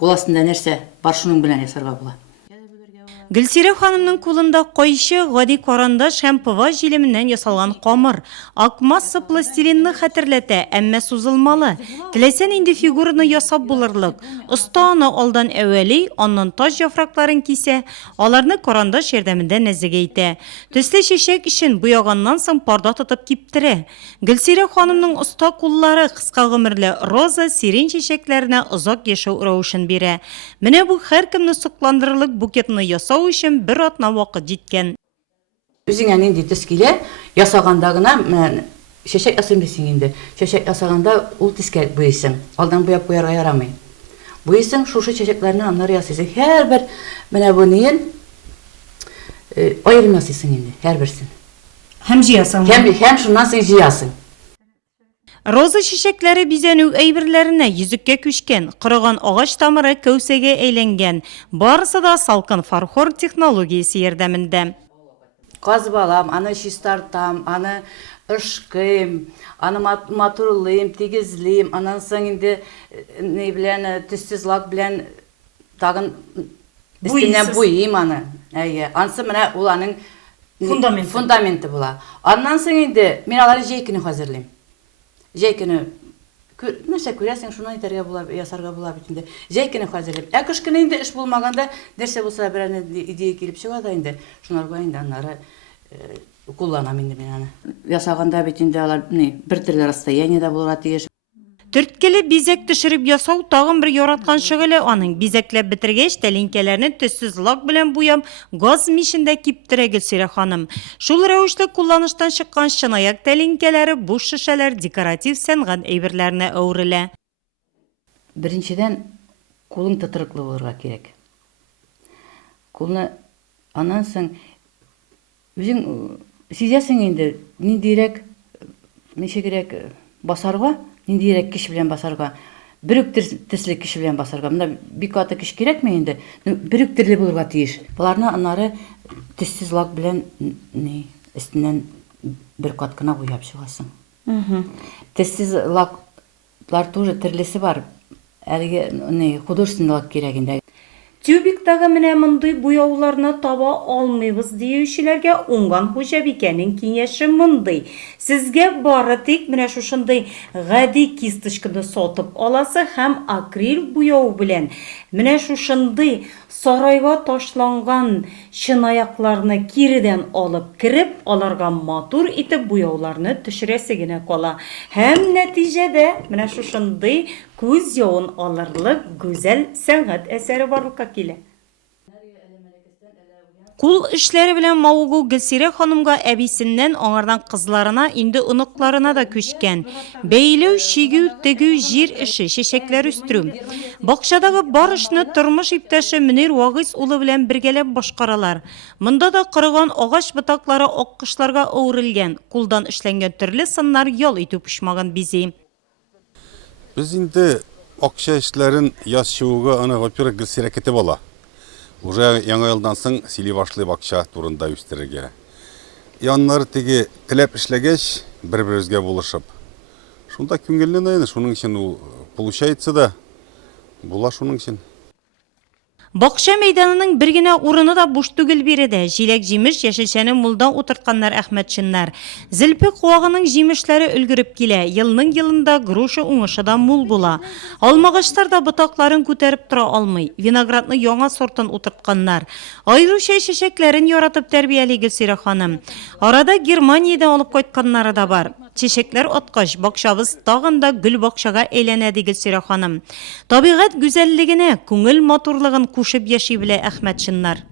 Қоласында нәрсе бар шуның белән ясарга була. Гөлсирә ханымның кулында кайчы гади карандаш һәм пыва җилеменнән ясалган камыр. Ак масса пластилинны хәтерләтә, әмма сузылмалы. Теләсән инде фигураны ясап булырлык. Оста аны алдан әвәли, аннан таш яфракларын кисә, аларны карандаш ярдәмендә нәзегәйтә. Төсле чәчәк өчен буяганнан соң парда тотып киптерә. Гөлсирә ханымның оста куллары кыска гомерле роза, сирень чәчәкләренә озак яшәү рәвешен бирә. Менә бу һәркемне сокландырырлык букетны ясау өчен бер атна вакыт җиткән. Үзеңә нинди төс килә, ясаганда гына чәчәк ясыйм дисең инде. Чәчәк ясаганда ул төскә буйсың. Алдан буяп куярга ярамый. Буйсың шушы чәчәкләрне аннары ясыйсың. Һәрбер менә бу ниен аерым ясыйсың инде, һәрберсен. Һәм җыясың. Һәм шуннан соң җыясың. Роза чәчәкләре бизәнү әйберләренә йөзеккә күчкән, кырыган агач тамыры кәүсәгә әйләнгән. Барысы да салкын фарфор технологиясе ярдәмендә. Казбалам, аны чистартам, аны ышкыйм, аны матурлыйм, тигезлим, аннан соң инде ни белән төссез лак белән тагын өстеннән буйым аны. Әйе, ансы менә ул аның фундаменты була. Аннан соң инде мин алар җәйкене хәзерлим. Җәйкене нәрсә күрәсең, шуны итәргә була, ясарга була бит инде. Җәйкене хәзерлим. Кыш көне инде эш булмаганда, нәрсә булса берәр идея килеп чыга да инде. Шунларга инде аннары кулланам инде мин аны. Ясаганда бит инде алар бер төрле расстояниедә булырга тиеш. Төрткеле бизәк төшереп ясау тагын бер яраткан шөгыле аның. Бизәкләп бетергәч, тәлинкәләрне төссез лак белән буяп, газ мишендә киптерә Гөлсирә ханым. Шул рәвешле кулланыштан чыккан чынаяк тәлинкәләре, буш шешәләр декоратив сәнгать әйберләренә әверелә. Беренчедән, кулың тотырыклы булырга кирәк. Кулны аннан соң үзең сизәсең инде, ниндирәк, ничегрәк басарга, ниндирәк киш белән басарга, бер үк төсле киш белән басарга. Монда бик аты киш кирәкме инде? Бер үк төрле булырга тиеш. Буларны аннары төссез лак белән өстеннән бер кат кына буяп чыгасың. Төссез лаклар тоже төрлесе бар. Әлеге художественный лак кирәк инде. Тюбиктагы менә мондый буяуларны таба алмыйбыз диючеләргә уңган хуҗабикәнең киңәше мондый. Сезгә бары тик менә шушындый гади кисточканы сатып аласы һәм акрил буяу белән менә шушындый сарайга ташланган чынаякларны киридән алып кирип, аларга матур итеп буяуларны төшерәсе генә кала. Һәм нәтиҗәдә менә шушындый күз явын алырлык гүзәл сәнгать әсәре барлыкка килә. Кул эшләре белән мавыгу Гөлсирә ханымга әбисеннән аңардан кызларына, инде оныкларына да күчкән. Бәйләү, чигү, тегү, җир эше, чәчәкләр үстерү. Бакчадагы бар эшне тормыш иптәше Мөнир Вагыйз улы белән бергәләп башкаралар. Монда да кырыган агач ботаклары аккышларга әверелгән, кулдан эшләнгән төрле сыннар ял итү пошмаган бизи. Biz indi akça işlerin yaz şuuga ana opera Gülsirə ketib ola. Уже яңа елдан соң сили башлый акча турында үстерергә. Яннары теге теләп эшләгәч, бер-беребезгә булышып. Шунда күңелле инде, шуның өчен ул получается да була шуның өчен. Бакча мәйданының бер генә урыны да буш түгел биредә. Җиләк җимеш яшелчәне мулдан утыртканнар әхмәтчиннар. Зелпе куагының җимешләре өлгереп килә. Елның елында груша уңышы да мул була. Алмагачлар да ботакларын күтәреп тора алмый. Виноградны яңа сортын утыртканнар. Айруча чәчәкләрен яратып тәрбияли Гөлсирә ханым. Арада Германиядән алып кайтканнары да бар. Чәчәкләр аткач, бакчабыз тагын да гөл бакчага әйләнә ди Гөлсирә ханым. Табигать гүзәллегенә, күңел матурлыгын кушып яши белә әхмәтчиннар.